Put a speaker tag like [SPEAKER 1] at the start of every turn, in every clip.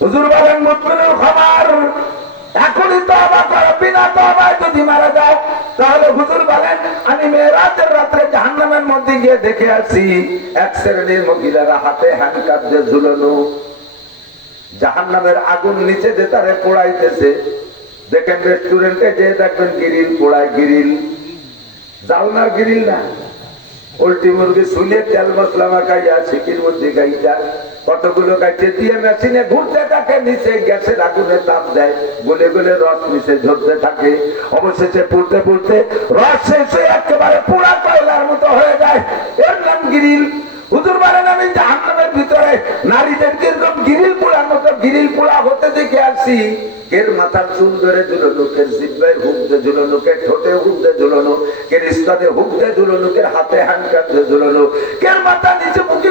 [SPEAKER 1] হুজুর বলেন মুতমিনুল খামার। এখনই তো অবাক করো, বিনা তো অবাক যদি মারা যাও তাহলে হুজুর বলেন, আমি মেয়েরাতের রাত্রে জাহান্নামের মধ্যে গিয়ে দেখে আসি, এক শ্রেণির মহিলারা হাতে হ্যান্ডকাপ দিয়ে ঝুলানো। জাহান্নামের আগুন নিচে যে তারে পোড়াইতেছে। দেখেন রেস্টুরেন্টে যে দেখবেন গিরিল পোড়ায় গিরিল জালনার গিরিল না। পোল্ট্রি মুরগি শুলে তেল মশলা মাখাইয়া শিকির মধ্যে গাইটা কতগুলো গাইতে দিয়ে মেশিনে ঘুরতে থাকে, নিচে গ্যাসের আগুনে তাপ দেয়। গলে গলে রস নিচে ঝরতে থাকে। অবশেষে পুড়তে পুড়তে রস শেষে একেবারে পুরা কয়লার মতো হয়ে যায়। এর নাম গিরিল। হুজুর বলেন, আমি জাহান্নামের ভিতরে নারীদের কীরকম গিরিল পোড়ার মতো গিরিল পোড়া হতে দেখে আসছি। কের মাথার চুল ধরে ঝুলানো, কের জিব্বায় হুক দিয়ে কের ঠোঁটে হুক দিয়ে ঝুলানো, কের মাথা নিচে মুখী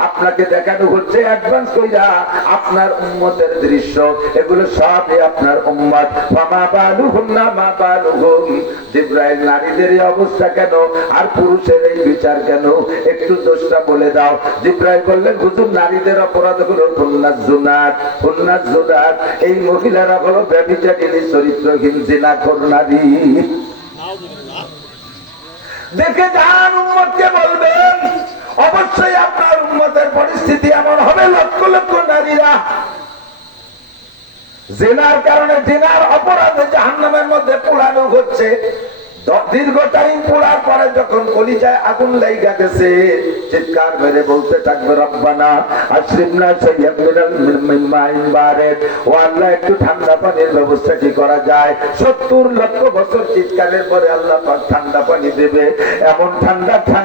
[SPEAKER 1] আপনাকে দেখানো হচ্ছে আপনার উম্মতের দৃশ্য। এগুলো সবই আপনার উম্মত। জিব্রাইল নারীদের অবস্থা কেন? আর পুরুষের এই বিচার কেন? একটু দোষটা বলে দাও। জিব্রাইল বললেন, হুজুর, নারীদের অপরাধ হলো হুন্নাজ জুনাত হুন্নাজ জুনাত এই মহিলারা হলো ব্যভিচারিণী, চরিত্রহীন, জিনাখোর নারী। দেখে যান উম্মতকে বলবেন, অবশ্যই আপনার উন্মতের পরিস্থিতি এমন হবে, লক্ষ লক্ষ নারীরা। জেনার কারণে জেনার অপরাধে জাহান্নামের মধ্যে পোড়ানো হচ্ছে। দীর্ঘ টাইম যখন কলিজায় আগুন লাইগা গেছে। চিৎকার মেরে বলতে থাকবে, রব্বানা আশ্রিমনা সাইয়্যাম মিনাল মিন মাইন বারিদ ও আল্লাহ, একটু ঠান্ডা পানির ব্যবস্থা কি করা যায়? 70 লক্ষ বছর চিৎকারের পরে আল্লাহ পাক ঠান্ডা পানি দেবে। এমন ঠান্ডা ঠান্ডা